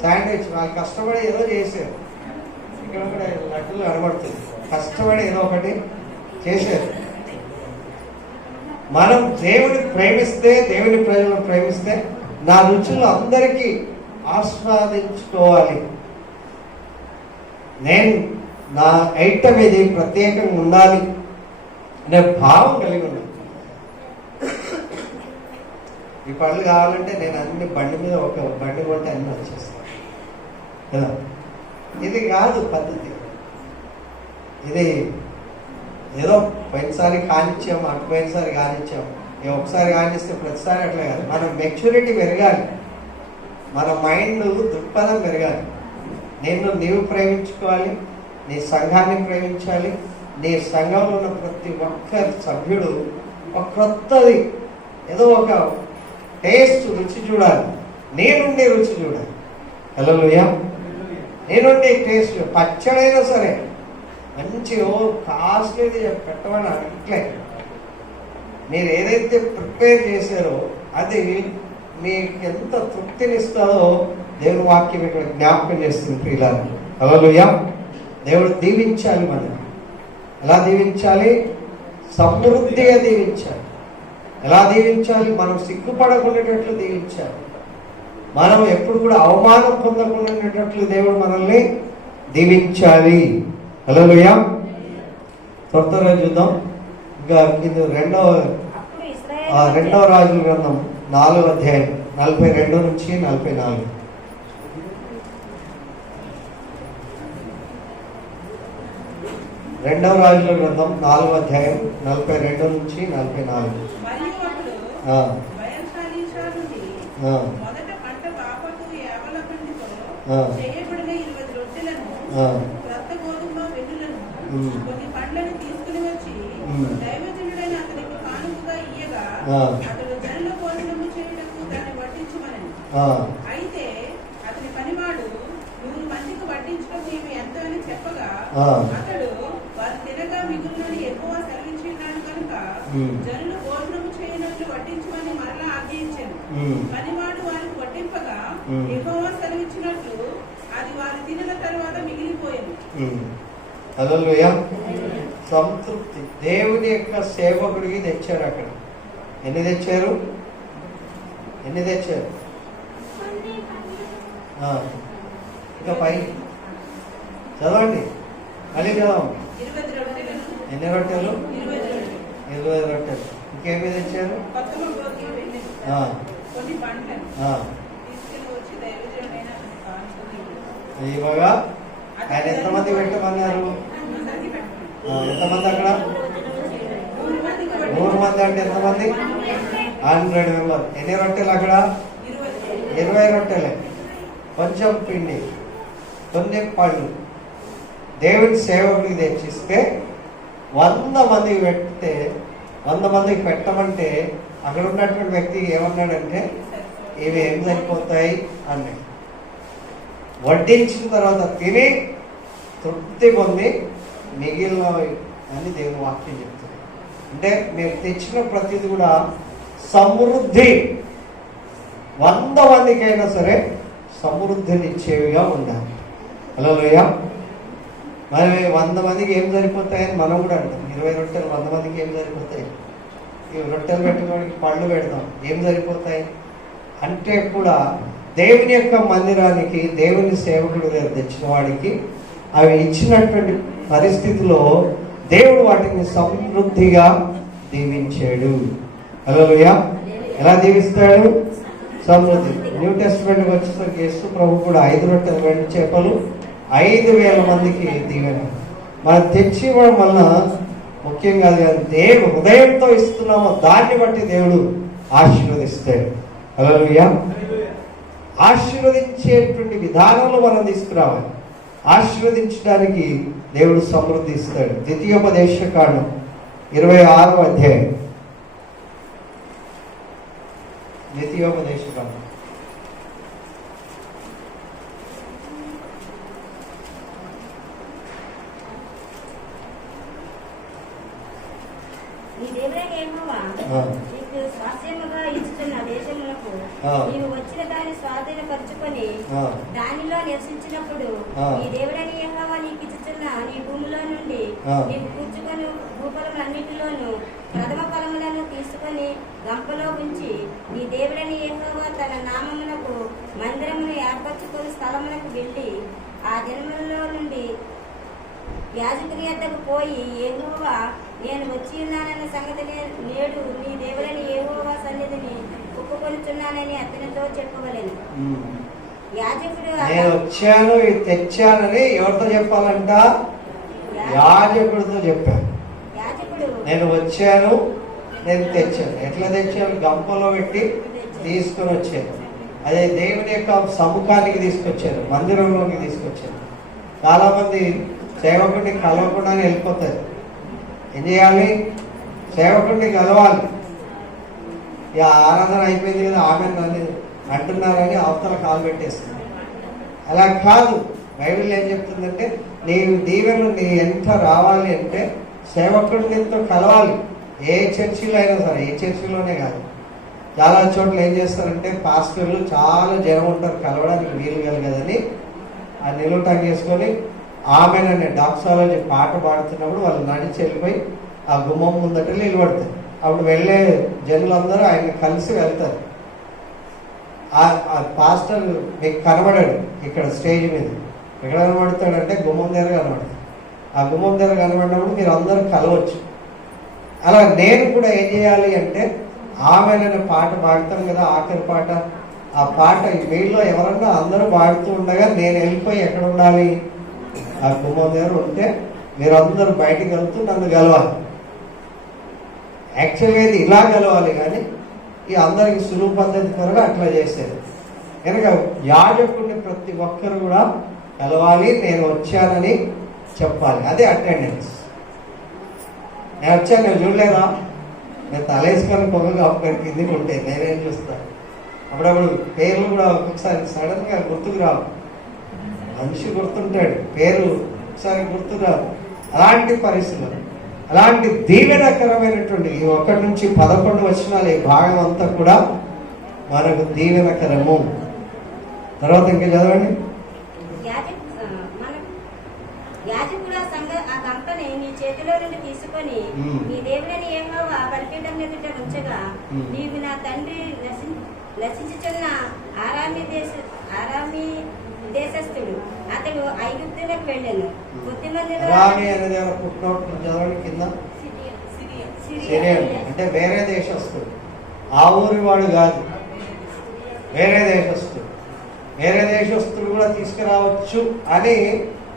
శాండ్విచ్. వాళ్ళు కష్టపడి ఏదో చేశారు. ఇక్కడ కూడా లడ్డూలు కనబడుతుంది. కష్టపడి ఏదో ఒకటి చేశారు. మనం దేవుని ప్రేమిస్తే, దేవుని ప్రజలను ప్రేమిస్తే నా రుచులు అందరికీ ఆస్వాదించుకోవాలి, నేను నా ఐటమ్ ఇది ప్రత్యేకంగా ఉండాలి అనే భావం కలిగి ఉన్నాను. ఈ పనులు కావాలంటే నేను అన్ని బండి మీద ఒక బండి కొంటే అన్నీ వచ్చేస్తాను కదా. ఇది కాదు పద్ధతి. ఇది ఏదో పోయినసారి కానిచ్చాము, పోయినసారి కానిచ్చాము, ఒకసారి కానిస్తే ప్రతిసారి అట్లా కాదు. మన మెచ్యూరిటీ పెరగాలి, మన మైండ్ దృక్పథం పెరగాలి. నీవు ప్రేమించుకోవాలి, నీ సంఘాన్ని ప్రేమించాలి, నీ సంఘంలో ఉన్న ప్రతి ఒక్క సభ్యుడు ఒక క్రొత్తది ఏదో ఒక టేస్ట్ రుచి చూడాలి. నేనుండే రుచి చూడాలి. హల్లెలూయా. నేనుండే టేస్ట్ పచ్చడైనా సరే మంచి కాస్ట్లీది పెట్టమని అట్లే మీరు ఏదైతే ప్రిపేర్ చేశారో అది మీకు ఎంత తృప్తినిస్తుందో దేవుని వాక్యం ఇక్కడ జ్ఞాపకం చేస్తుంది ప్రియులారా. హల్లెలూయా. దేవుడు దీవించాలి. మనం ఎలా దీవించాలి? సమృద్ధిగా దీవించాలి. ఎలా దీవించాలి? మనం సిగ్గుపడకుండాటట్లు దీవించాలి. మనం ఎప్పుడు కూడా అవమానం పొందకుండా ఉండేటట్లు దేవుడు మనల్ని దీవించాలి. హల్లెలూయా. త్వరగా చూద్దాం. ఇంకా ఇది రెండవ రాజుల గ్రంథం 4వ అధ్యాయం 42 నుంచి 44. రెండవ రాజుల గ్రంథం 4వ అధ్యాయం 42 నుంచి 44. మొదట పంట బాపతు యావల పిండితో చేయబడిన 20 రొట్టెలను, క్రొత్త గోధుమ వెన్నులను, కొన్ని పండ్లను తీసుకుని వచ్చి దైవజనుడైన అతనికి కానుకగా ఇయ్యగా అతడు జనుల భోజనము చేయుటకు దాన్ని వడ్డించమనెను. అయితే అతని పనివాడు 100 మందికి వడ్డించడం నీవు ఎంత అని చెప్పగా అతడు వారు తినగా మిగులునని ఎక్కువ సెలవించినాడు కనుక జనులు భోజనము చేయనట్లు వడ్డించమని మరలా ఆజ్ఞయించాను. పనివాడు వారికి వడ్డింపగా యెహోవా సెలవిచ్చినట్లు అది వారు తినిన తర్వాత మిగిలిపోయింది. హల్లెలూయా. సంతృప్తి దేవుని యొక్క సేవకుడికి తెచ్చారు. అక్కడ ఎన్ని తెచ్చారు? ఇంకా పై చదవండి, మళ్ళీ చదవం. ఎన్ని రొట్టెలు? 20 రొట్టెలు. ఇంకేమి తెచ్చారు? ఇవ్వగా ఆయన ఎంతమంది పెట్టమన్నారు? ఎంతమంది అక్కడ? 100 మంది. అంటే ఎంతమంది? 100 మెంబర్. ఎన్ని రొట్టెలు అక్కడ? 20 రొట్టెలే. కొంచెం పిండి, కొన్ని పళ్ళు దేవుని సేవకుడికి తెచ్చిస్తే 100 మందికి పెడితే 100 మందికి పెట్టమంటే అక్కడ ఉన్నటువంటి వ్యక్తి ఏమన్నాడంటే ఇవి ఏం సరిపోతాయి అన్నాడు. వడ్డించిన తర్వాత తిని తృప్తి పొంది మిగిలిన అని దేవుని వాక్యం చెప్తుంది. అంటే మీరు తెచ్చిన ప్రతిది కూడా సమృద్ధి, 100 మందికైనా సరే సమృద్ధినిచ్చేవిగా ఉండాలి. హల్లెలూయా. మరి 100 మందికి ఏం సరిపోతాయని మనం కూడా అంటాం. 20 రొట్టెలు 100 మందికి ఏం సరిపోతాయి? ఈ రొట్టెలు పెట్టుకోవడానికి పళ్ళు పెడతాం, ఏం సరిపోతాయి? అంటే కూడా దేవుని యొక్క మందిరానికి దేవుని సేవకుడు గారు తెచ్చిన వాడికి అవి ఇచ్చినటువంటి పరిస్థితిలో దేవుడు వాటిని సమృద్ధిగా దీవించాడు. హల్లెలూయా. ఎలా దీవిస్తాడు? సమృద్ధి. న్యూ టెస్ట్మెంట్కి వచ్చేసరికి యేసు ప్రభు కూడా 5 రొట్టెలు 2 చేపలు 5,000 మందికి దీవెన. మనం తెచ్చి ఇవ్వడం వలన ముఖ్యం కాదు, కానీ దేవుడు హృదయంతో ఇస్తున్నామో దాన్ని బట్టి దేవుడు ఆశీర్వదిస్తాడు. హల్లెలూయా. ఆశీర్వదించేటువంటి విధానంలో మనం తీసుకురావాలి. ఆశీర్వదించడానికి దేవుడు సమృద్ధి ఇస్తాడు. ద్వితీయోపదేశకాండం 26వ అధ్యాయం. ద్వితీయోపదేశకాండం నీకు స్వాస్థ్యముగా ఇచ్చుతున్న దేశములకు నీవు వచ్చిన దాన్ని స్వాధీనపరుచుకొని దానిలో నివసించినప్పుడు ఈ దేవుడని యెహోవా నీకు ఇచ్చుతున్న నీ భూమిలో నుండి నీవు కూర్చుకొని భూఫలములన్నిటిలోనూ ప్రథమ ఫలములను తీసుకొని గంపలో ఉంచి నీ దేవుడని యెహోవా తన నామమునకు మందిరమును ఏర్పరచుకొని స్థలమునకు వెళ్ళి ఆ జన్మలలో నుండి యాజకుని యొద్దకు పోయి యెహోవా నేను వచ్చి ఉన్నానన్న సంగతి నేడు నీ దేవుడని యెహోవా సన్నిధిని ఒప్పుకొనుచున్నానని అతనితో చెప్పవలెను. యాజకుడు నేను వచ్చాను తెచ్చానని ఎవరితో చెప్పాలంట? యాజకుడితో చెప్పాను. నేను వచ్చాను, నేను తెచ్చాను. ఎట్లా తెచ్చాను? గంపలో పెట్టి తీసుకొని వచ్చాను. అదే దేవుని యొక్క సముఖానికి తీసుకొచ్చాను, మందిరంలోకి తీసుకొచ్చాను. చాలా మంది సేవకుడిని కలవకుండానే వెళ్ళిపోతారు. ఏం చేయాలి? సేవకుడిని కలవాలి. ఇక ఆరాధన అయిపోయింది కదా, ఆమె నన్ను అంటున్నారని అవతల కాలు పెట్టేస్తుంది. అలా కాదు. బైబిల్ ఏం చెప్తుందంటే నీవు దీవెనలు నీ ఎంత రావాలి అంటే సేవకుడినితో కలవాలి. ఏ చర్చిలో అయినా సరే, ఏ చర్చిలోనే కాదు, చాలా చోట్ల ఏం చేస్తారంటే పాస్టర్లు చాలా జనం ఉంటారు, కలవడానికి వీలు కలగదని ఆ నిలువటం చేసుకొని ఆమెననే డాక్సాలజీ పాట పాడుతున్నప్పుడు వాళ్ళు నడిచి వెళ్ళిపోయి ఆ గుమ్మం ముందట నిలబడతారు. అప్పుడు వెళ్ళే జనులందరూ ఆయన కలిసి వెళ్తారు. ఆ పాస్టర్ మీకు కనబడాడు ఇక్కడ స్టేజ్ మీద. ఎక్కడ కనబడతాడంటే గుమ్మం దగ్గర కనబడతాడు. ఆ గుమ్మం దగ్గర కనబడినప్పుడు మీరు అందరూ కలవచ్చు. అలా నేను కూడా ఏం చేయాలి అంటే ఆమెననే పాట పాడతాం కదా, ఆఖరి పాట. ఆ పాట వీళ్ళు ఎవరన్నా అందరూ పాడుతూ ఉండగా నేను వెళ్ళిపోయి ఎక్కడ ఉండాలి, ఆ గుమ్మం దగ్గర ఉంటే మీరు అందరూ బయటికి వెళ్తూ నన్ను గెలవాలి. యాక్చువల్గా ఇది ఇలా గెలవాలి, కానీ ఈ అందరికి సులువు పద్ధతి కొరకు అట్లా చేసేది. కనుక యాజకుడిని ప్రతి ఒక్కరు కూడా కలవాలి, నేను వచ్చానని చెప్పాలి. అదే అటెండెన్స్. నేను వచ్చాను, నేను చూడలేదా, నేను తలేసుకొని పొగగా అక్కడికి కిందికి ఉంటే నేనేం చూస్తాను. అప్పుడప్పుడు పేర్లు కూడా ఒక్కొక్కసారి సడన్గా గుర్తుకు రావు. మనిషి గుర్తుంటాడు, పేరు ఒకసారి గుర్తుకు రావు. అలాంటి పరిస్థితులు, అలాంటి దీవెనకరమైనటువంటి ఈ 1 నుంచి 11 వచనాలు ఈ భాగం అంతా కూడా మనకు దీవెనకరము. తర్వాత ఇంకా చదవండి. యాజకుడు ఆ గంపని నీ చేతిలో నుండి తీసుకొని నీ దేవుడని యెహోవా బలిపీఠం ఎదుట ఉంచగా, నీవు నా తండ్రి నశించుచున్న ఆరామీ దేశస్థుడు అతడు ఐగుప్తులకు వెళ్ళాను. కొద్దిమందిలో సిరియన్ అంటే వేరే దేశస్థుడు, ఆ ఊరి వాడు కాదు, వేరే దేశస్థుడు. వేరే దేశస్థుడు కూడా తీసుకురావచ్చు అని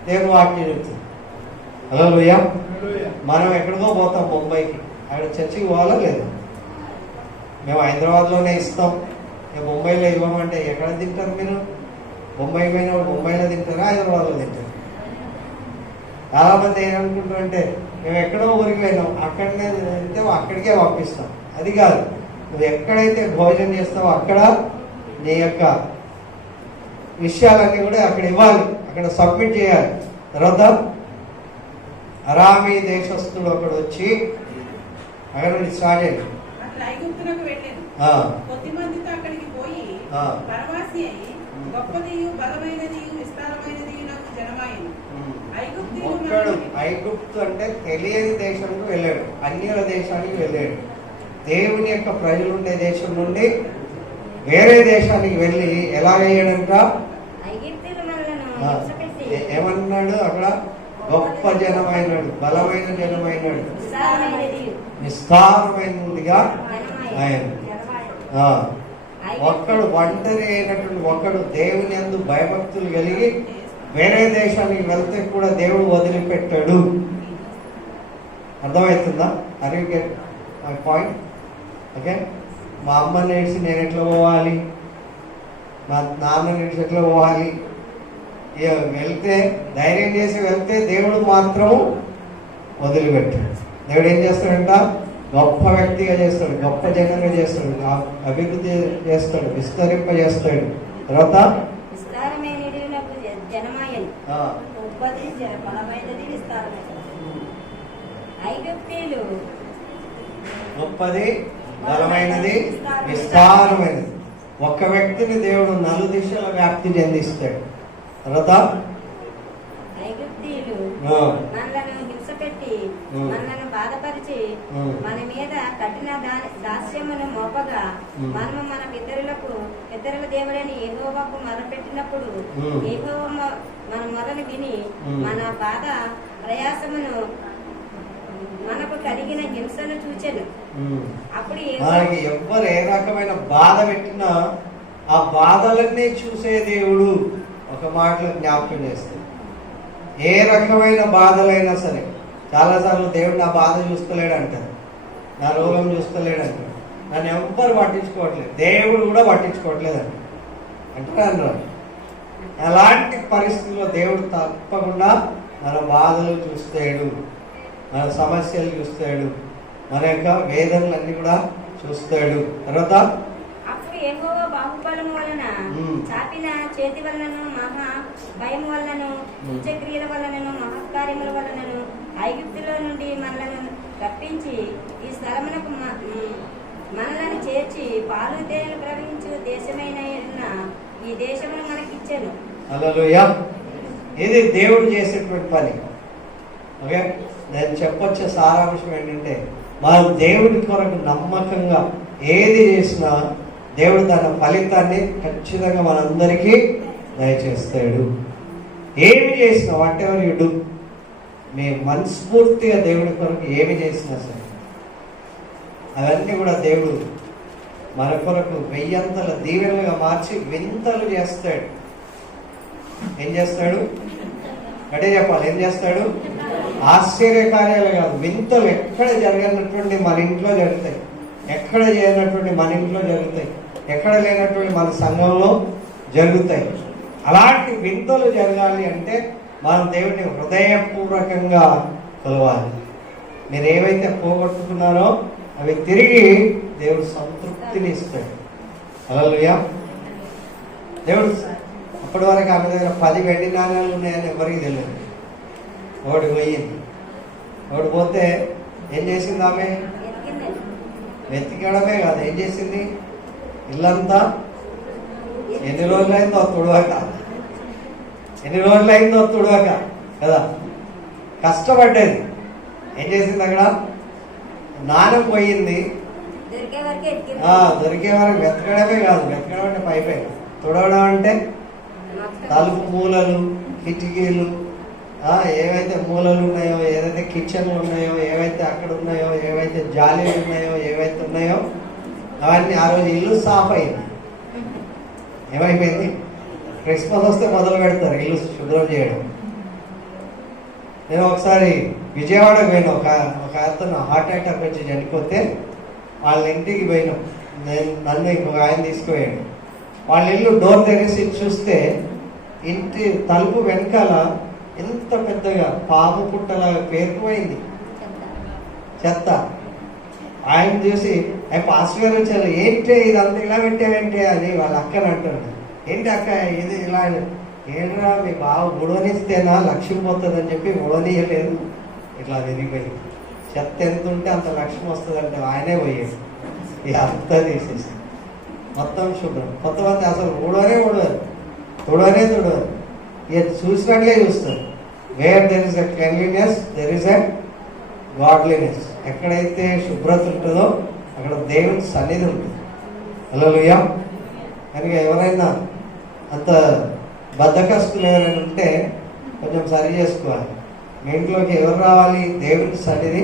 దేవుని వాక్యం చెప్తుంది. హల్లెలూయా. మనం ఎక్కడికో పోతాం, ముంబైకి, అక్కడ చర్చికి పోవాలా లేదు? మేము హైదరాబాద్లోనే ఇస్తాం, మేము ముంబైలో ఇవ్వమంటే ఎక్కడ తింటారు మీరు? ముంబై పోయిన ముంబైలో తింటారా, హైదరాబాద్లో తింటారు? చాలామంది ఏమనుకుంటారంటే మేము ఎక్కడో ఊరికి పోయినాం, అక్కడనే తింటే అక్కడికే పంపిస్తాం. అది కాదు, నువ్వు ఎక్కడైతే భోజనం చేస్తావో అక్కడ నీ యొక్క విషయాలన్నీ కూడా అక్కడ ఇవ్వాలి, అక్కడ సబ్మిట్ చేయాలి. తర్వాత అరామీ దేశస్థుడు ఒకడు వచ్చి అక్కడ నుండి స్టార్ట్ అయ్యాడు. ఐగుప్తునకు వెళ్ళాను. కొద్దిమందితో అక్కడికి పోయి పరవాసి అయి గొప్పదియు బలమైనదియు విస్తారమైనదియు నాకు జనమాయను. ఐగుప్తు అంటే తెలియని దేశానికి వెళ్ళాడు, అన్యుల దేశానికి వెళ్ళాడు. దేవుని యొక్క ప్రజలు ఉండే దేశం నుండి వేరే దేశానికి వెళ్ళి ఎలా అయ్యాడంట? ఏమన్నాడు అక్కడ? గొప్ప జనమైనాడు, బలమైన జనమైనాడు, విస్తారమైనదిగా ఆయన. ఒక్కడు ఒంటరి అయినటువంటి ఒకడు దేవుని యందు భయభక్తులు కలిగి వేరే దేశానికి వెళ్తే కూడా దేవుడు వదిలిపెట్టాడు. అర్థమవుతుందా? అరే గెట్ మై పాయింట్. ఓకే, మా అమ్మ నేర్చి నేను ఎట్లా పోవాలి, మా నాన్న నేర్చి ఎట్లా పోవాలి, వెళ్తే ధైర్యం చేసి వెళ్తే దేవుడు మాత్రం వదిలిపెట్టాడు. దేవుడు ఏం చేస్తాడంట? గొప్ప వ్యక్తిగా చేస్తాడు, గొప్ప జనంగా చేస్తాడు, అభివృద్ధి చేస్తాడు, విస్తరింపజేస్తాడు. తర్వాత గొప్పది, బలమైనది, విస్తారమైనది. ఒక్క వ్యక్తిని దేవుడు 4 దిశల వ్యాప్తి చెందిస్తాడు. తర్వాత మనలను హింసపెట్టి మనలను బాధపరిచి మన మీద కఠిన దాస్యమును మోపగా మనము మన పితరుల దేవుడని యెహోవాకు మొరపెట్టినప్పుడు యెహోవా మన మొరను విని మన బాధ ప్రయాసమును మనకు కలిగిన హింసను చూచెను. అప్పుడు ఎవ్వరు ఏ రకమైన బాధ పెట్టినా ఆ బాధలన్నీ చూసే దేవుడు ఒక మాటలో జ్ఞాపకం చేస్తాడు. ఏ రకమైన బాధలైనా సరే, చాలాసార్లు దేవుడు నా బాధ చూస్తలేడు అంటారు, నా రోగం చూస్తలేడు అంటారు, నన్ను ఎవ్వరు పట్టించుకోవట్లేదు, దేవుడు కూడా పట్టించుకోవట్లేదు అంటారు. అలాంటి పరిస్థితుల్లో దేవుడు తప్పకుండా మన బాధలు చూస్తాడు, మన సమస్యలు చూస్తాడు, మన యొక్క వేదనలన్నీ కూడా చూస్తాడు. తర్వాత యెహోవా బాహుబలము వలన చాపిన చేతి వలనను మహా భయం వలనను ఉచ్చక్రియల వలనను మహత్కార్యముల వలనను ఐగుప్తులో నుండి మనలను రప్పించి ఈ స్థలమునకు మనలను చేర్చి పాలు తేనెలు ప్రవహించు దేశమైన ఈ దేశమును మనకిచ్చాను. హల్లెలూయా. ఇది దేవుడు చేసేటువంటి పని. ఓకే, నేను చెప్పొచ్చే సారాంశం ఏంటంటే, మనం దేవుడి కొరకు నమ్మకంగా ఏది చేసినా దేవుడు తన ఫలితాన్ని ఖచ్చితంగా మనందరికీ దయచేస్తాడు. ఏమి చేసినా, వాట్ ఎవర్ యు డూ, మీ మనస్ఫూర్తిగా దేవుడి కొరకు ఏమి చేసినా సరే అవన్నీ కూడా దేవుడు మన కొరకు వెయ్యంతల దీవెనలుగా మార్చి వింతలు చేస్తాడు. ఏం చేస్తాడు అంటే చెప్పాలి, ఏం చేస్తాడు? ఆశ్చర్యకార్యాలు కాదు, వింతలు ఎక్కడ జరగనటువంటి మన ఇంట్లో జరుగుతాయి, ఎక్కడ చేయనటువంటి మన ఇంట్లో జరుగుతాయి, ఎక్కడ లేనటువంటి మన సంఘంలో జరుగుతాయి. అలాంటి వింతలు జరగాలి అంటే మనం దేవుడిని హృదయపూర్వకంగా కొలవాలి. మీరు ఏవైతే పోగొట్టుకున్నారో అవి తిరిగి దేవుడు సంతృప్తిని ఇస్తాడు. హల్లెలూయా. దేవుడు అప్పటి వరకు ఆమె దగ్గర 10 వెండి నాణ్యాలు ఉన్నాయని ఎవరికి తెలియదు. ఒకటి పోయింది. ఒకటి పోతే ఏం చేసింది ఆమె? వెతికడమే కాదు, ఏం చేసింది? ఇల్లంతా ఎన్ని రోజులైందో తుడవక కదా, కష్టపడ్డది. ఏం చేసింది? అక్కడ నాణం పోయింది, దొరికే వరకు వెతకడమే కాదు, వెతకడం అంటే పైపై, తుడవడం అంటే తలుపు మూలలు, కిటికీలు, ఏవైతే మూలలు ఉన్నాయో, ఏదైతే కిచెన్లు ఉన్నాయో, ఏవైతే అక్కడ ఉన్నాయో, ఏవైతే జాలీలు ఉన్నాయో, ఏవైతే ఉన్నాయో అవన్నీ ఆ రోజు ఇల్లు సాఫ్ అయింది. ఏమైపోయింది? క్రిస్మస్ వస్తే మొదలు పెడతారు ఇల్లు శుభ్రం చేయడం. నేను ఒకసారి విజయవాడకు పోయినా, ఒక అతను హార్ట్ అటాక్ వచ్చి చనిపోతే వాళ్ళ ఇంటికి పోయినాం. నన్ను ఇంకొక ఆయన తీసుకుపోయాడు. వాళ్ళ ఇల్లు డోర్ తెరిచి చూస్తే ఇంటి తలుపు వెనకాల ఎంత పెద్దగా పాము పుట్టలాగా పేరుకుపోయింది చెత్త. ఆయన చూసి పాస్టర్ గారు వచ్చారు, ఏంటి ఇదంతా ఇలా పెట్టావేంటి అని వాళ్ళ అక్కని అంటాడు. ఏంటి అక్క ఇది ఇలా? ఏంట్రా మీ బావ ముడవనిస్తేనా లక్ష్యం పోతుందని చెప్పి ముడవనీయలేదు, ఇట్లా విరిగిపోయింది. చెత్త ఎంత ఉంటే అంత లక్ష్యం వస్తుందంటే ఆయనే పోయాడు. ఇక అంతా తీసేసి మొత్తం శుభ్రం. కొంతమంది అసలు తుడవరు, ఇక చూసినట్లే చూస్తారు. Where there is a cleanliness there is a godliness. ఎక్కడైతే శుభ్రత ఉంటుందో అక్కడ దేవుని సన్నిధి ఉంటుంది. హల్లెలూయా. కనుక ఎవరైనా అంత బద్ధకస్తులు ఎవరైనా ఉంటే కొంచెం సరి చేసుకోవాలి. మీ ఇంట్లోకి ఎవరు రావాలి? దేవుని సన్నిధి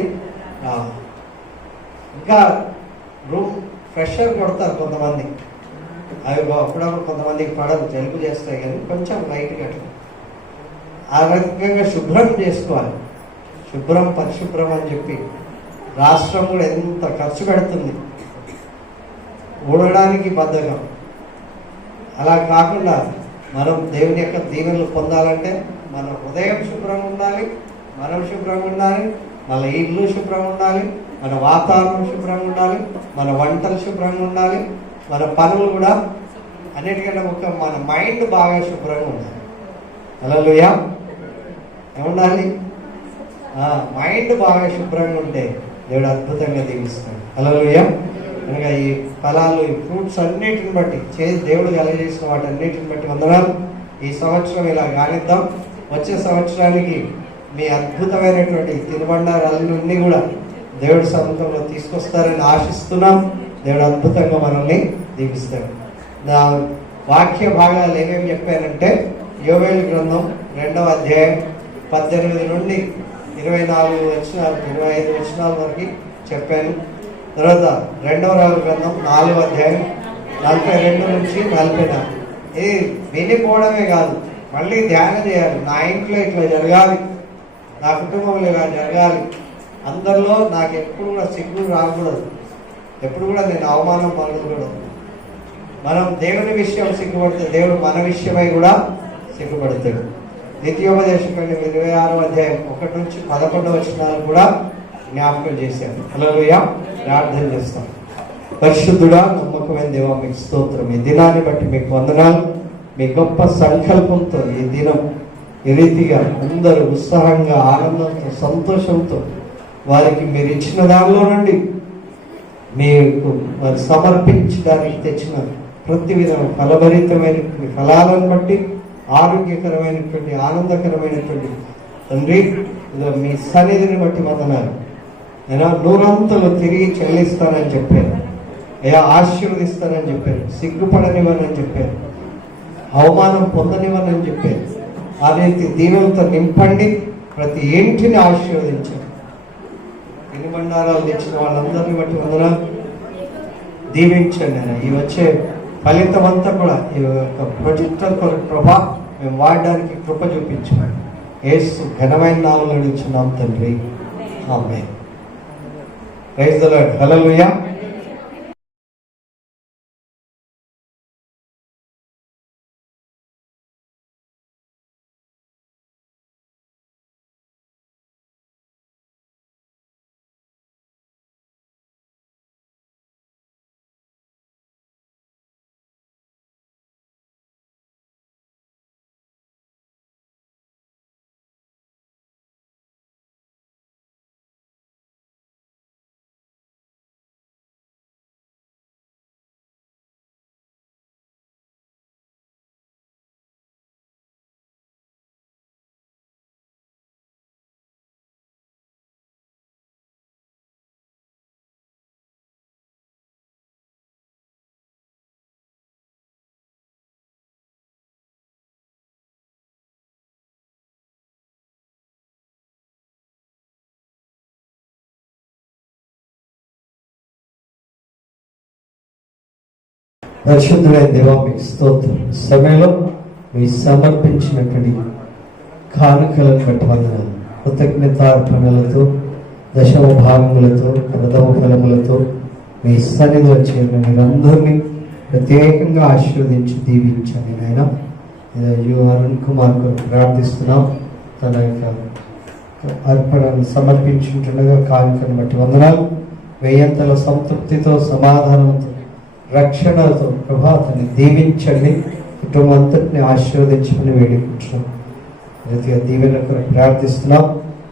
రావాలి. ఇంకా రూమ్ ఫ్రెషర్ కొడతారు కొంతమంది, అవి అప్పుడప్పుడు కొంతమందికి పడదు, జలుబు చేస్తాయి, కానీ కొంచెం లైట్గా అట్లా ఆ రకంగా శుభ్రం చేసుకోవాలి. శుభ్రం పరిశుభ్రం అని చెప్పి రాష్ట్రం కూడా ఎంత ఖర్చు పెడుతుంది ఊడడానికి బద్ధకం. అలా కాకుండా మనం దేవుని యొక్క దీవెనలు పొందాలంటే మన హృదయం శుభ్రంగా ఉండాలి, మనం శుభ్రంగా ఉండాలి, మన ఇల్లు శుభ్రంగా ఉండాలి, మన వాతావరణం శుభ్రంగా ఉండాలి, మన వంటలు శుభ్రంగా ఉండాలి, మన పనులు కూడా అన్నిటికంటే ముఖ్యం మన మైండ్ బాగా శుభ్రంగా ఉండాలి. హల్లెలూయా. ఏముండాలి? మైండ్ బాగా శుభ్రంగా ఉంటే దేవుడు అద్భుతంగా దీవిస్తాడు. హల్లెలూయా. కనుక ఈ ఫలాలు, ఈ ఫ్రూట్స్ అన్నిటిని బట్టి దేవుడు కలగజేసిన వాటన్నిటిని బట్టి వందనాలు. ఈ సంవత్సరం ఇలా కానిద్దాం. వచ్చే సంవత్సరానికి మీ అద్భుతమైనటువంటి తినుబండారాలన్నీ కూడా దేవుడి సముఖంలో తీసుకొస్తారని ఆశిస్తున్నాం. దేవుడు అద్భుతంగా మనల్ని దీవిస్తాడు. నా వాక్య భాగాలు ఏమేమి చెప్పానంటే యోవేలు గ్రంథం 2వ అధ్యాయం 18 నుండి 24 వచనాలు 25 వచనాల వరకు చెప్పాను. తర్వాత 2వ రాజుల గ్రంథం 4వ అధ్యాయం 42 నుంచి 44. ఇది వినిపోవడమే కాదు, మళ్ళీ ధ్యానం చేయాలి. నా ఇంట్లో ఇట్లా జరగాలి, నా కుటుంబంలో ఇలా జరగాలి, అందరిలో నాకు ఎప్పుడు కూడా సిగ్గు రాకూడదు, ఎప్పుడు కూడా నేను అవమానం పడకూడదు. మనం దేవుని విషయం సిగ్గుపడితే దేవుడు మన విషయమై కూడా సిగ్గుపడతాడు. ద్వితీయోపదేశకాండం 26వ అధ్యాయం 1 నుంచి 11 వచనాలు కూడా జ్ఞాపకం చేశాను. హల్లెలూయా. ప్రార్థన చేస్తాం. పరిశుద్ధుడా, నమ్మకమైన దేవా, మీకు స్తోత్రం. ఈ దినాన్ని బట్టి మీకు వందనాలు. మీ గొప్ప సంకల్పంతో ఈ దినం ఈ రీతిగా అందరూ ఉత్సాహంగా, ఆనందంతో, సంతోషంతో వారికి మీరు ఇచ్చిన దానిలో నుండి మీకు వారు సమర్పించడానికి తెచ్చిన ప్రతి విధం ఫలభరితమైన ఫలాలను బట్టి ఆరోగ్యకరమైనటువంటి, ఆనందకరమైనటువంటి తండ్రి మీ సన్నిధిని బట్టి వందనాలు. నేను 100 తిరిగి చెల్లిస్తానని చెప్పాను. అయ్యా ఆశీర్వదిస్తానని చెప్పారు, సిగ్గుపడనివ్వనని చెప్పారు, అవమానం పొందనివ్వనని చెప్పారు. ఆ రీతి దీవులతో నింపండి, ప్రతి ఇంటిని ఆశీర్వదించండి. ఎన్ని బండారాలు తెచ్చిన వాళ్ళందరినీ బట్టి వందనాలు, దీవించండి. ఈ వచ్చే ఫలితం అంతా కూడా ఈ యొక్క ప్రొజెక్టర్ కొరకు ప్రభా మేము వాడడానికి కృప చూపించండి. యేసు ఘనమైన నామములో అడుగుచున్నాం తండ్రి, amen. Praise the Lord. Hallelujah. పరిశుద్ధుడైన దేవా మీకు స్తోత్రం. సమయంలో మీ సమర్పించినటువంటి కానుకలను బట్టి వందనాలు. కృతజ్ఞతార్పణలతో, దశమ భాగములతో, ప్రథమ ఫలములతో మీ సన్నిధిలో చేరిన మీరందరినీ ప్రత్యేకంగా ఆశీర్వదించి దీవించండి నాయన. అరుణ్ కుమార్ కొరకు ప్రార్థిస్తున్నాం. తన యొక్క అర్పణను సమర్పించుంటుండగా కానుకను బట్టి వందనాలు. వేయంతల సంతృప్తితో, సమాధానంతో, రక్షణతో ప్రభాతాన్ని దీవించండి. కుటుంబం అంతటిని ఆశీర్వదించమని వేడుకుంటున్నాం. రీతిగా దీవెన కొరకు ప్రార్థిస్తున్నాం.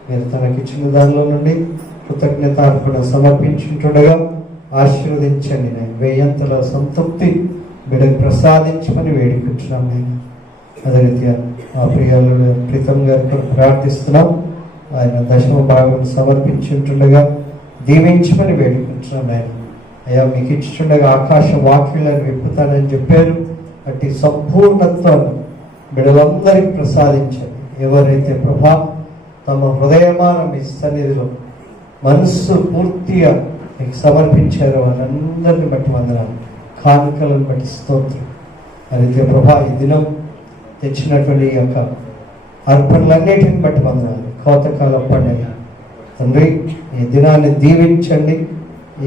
మీరు తనకిచ్చిన దానిలో నుండి కృతజ్ఞతార్పణ సమర్పించుంటుండగా ఆశీర్వదించండి నేను. వేయంతల సంతృప్తి బిడ్డకు ప్రసాదించమని వేడుకుంటున్నాం నేను. అదే రీతిగా మా ప్రీతం గారి కొరకు ప్రార్థిస్తున్నాం. ఆయన దశమ భాగం సమర్పించుంటుండగా దీవించమని వేడుకుంటున్నాం నేను. అయ్యా మీకు ఇచ్చుండగా ఆకాశ వాక్యులను విప్పుతానని చెప్పారు. అట్టి సంపూర్ణత్వాన్ని బిడ్డలందరికీ ప్రసాదించండి. ఎవరైతే ప్రభా తమ హృదయమాన మీ సన్నిధిలో మనస్సు పూర్తిగా మీకు సమర్పించారో వాళ్ళందరినీ బట్టి వందనాలు. కానుకలను బట్టి స్తోత్రం. అయితే ప్రభా ఈ దినం తెచ్చినటువంటి ఈ యొక్క అర్పణలన్నిటిని బట్టి వందనాలు. కోతకాల పండుగ తండ్రి ఈ దినాన్ని దీవించండి.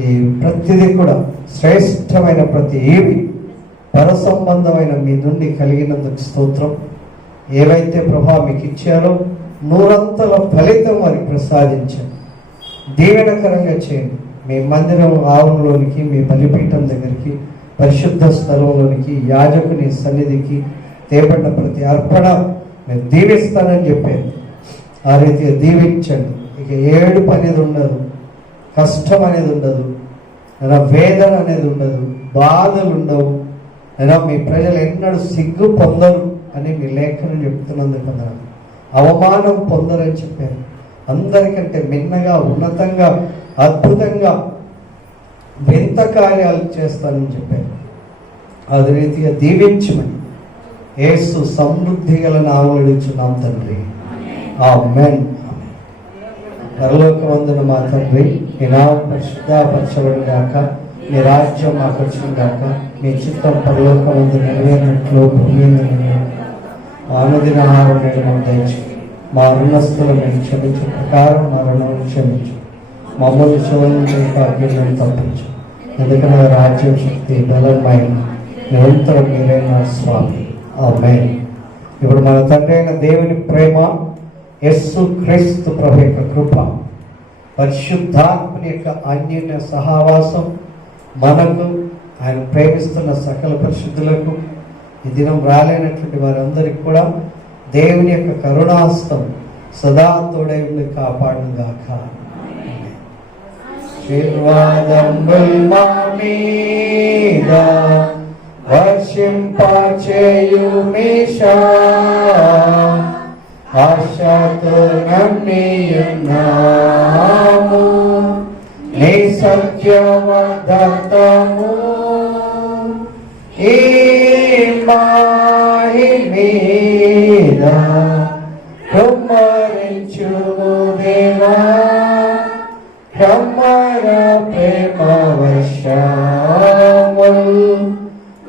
ఈ ప్రతిదీ కూడా శ్రేష్టమైన ప్రతి ఏవి పరసంబంధమైన మీ నుండి కలిగినందుకు స్తోత్రం. ఏవైతే ప్రభా మీకు ఇచ్చారో నూరంతల ఫలితం వారికి ప్రసాదించండి. దీవెనకరంగా చేయండి. మీ మందిరం ఆవరణలోనికి, మీ బలిపీఠం దగ్గరికి, పరిశుద్ధ స్థలంలోనికి, యాజకుని సన్నిధికి తేబడిన ప్రతి అర్పణ మేము దీవిస్తానని చెప్పారు. ఆ రీతిగా దీవించండి. ఇక ఏడుపు అనేది ఉండదు, కష్టం అనేది ఉండదు, వేదన అనేది ఉండదు, బాధలు ఉండవు. మీ ప్రజలు ఎన్నడూ సిగ్గు పొందరు అని మీ లేఖనం చెప్తున్నందుకు అవమానం పొందరని చెప్పారు. అందరికంటే మిన్నగా, ఉన్నతంగా, అద్భుతంగా వింత కార్యాలు చేస్తానని చెప్పారు. అదే రీతిగా దీవించమని యేసు సమృద్ధి గల నామములో అడుగుచున్నాం తండ్రి, ఆమేన్. పరలోకమందున మా తండ్రి, మీ నామం పరిశుద్ధపరచబడును గాక, మీ రాజ్యం మాకు వచ్చును గాక, మీ చిత్తం పరలోకమందు నెరవేరినట్లు భూమి మీద నెరవేరును. అనుదిన ఆహారం నేడు మాకు దయచేయండి. మా రుణస్తులు మేము క్షమించే ప్రకారం మా రుణం క్షమించు. మమ్మల్ని శోధనను తప్పించు. ఎందుకంటే రాజ్యం, శక్తి, బలమైన నిరంతరం మీరైన స్వామి, ఆమేన్. ఇప్పుడు మన తండ్రి అయిన దేవుని ప్రేమ, యేసు క్రీస్తు ప్రభు యొక్క కృప, పరిశుద్ధాత్మని యొక్క అన్యోన్య సహవాసం మనకు, ఆయన ప్రేమిస్తున్న సకల పరిశుద్ధులకు, ఈ దినం రాలేనటువంటి వారందరికీ కూడా దేవుని యొక్క కరుణాస్తం సదా తోడై ఉండి కాపాడును గాక. ఆశీర్వాదముల్ మా మీద వర్షింపచేయుమీశా, ఆశతో నమ్మియున్నాము నీ సత్యవాగ్దానము దేవా కమ్మర ప్రేమ వర్షముల్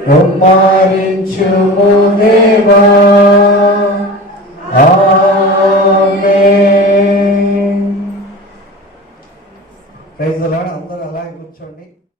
కుమ్మరించుము దేవా. ఆమేన్. Praise the Lord. అందరూ అలాగే కూర్చోండి.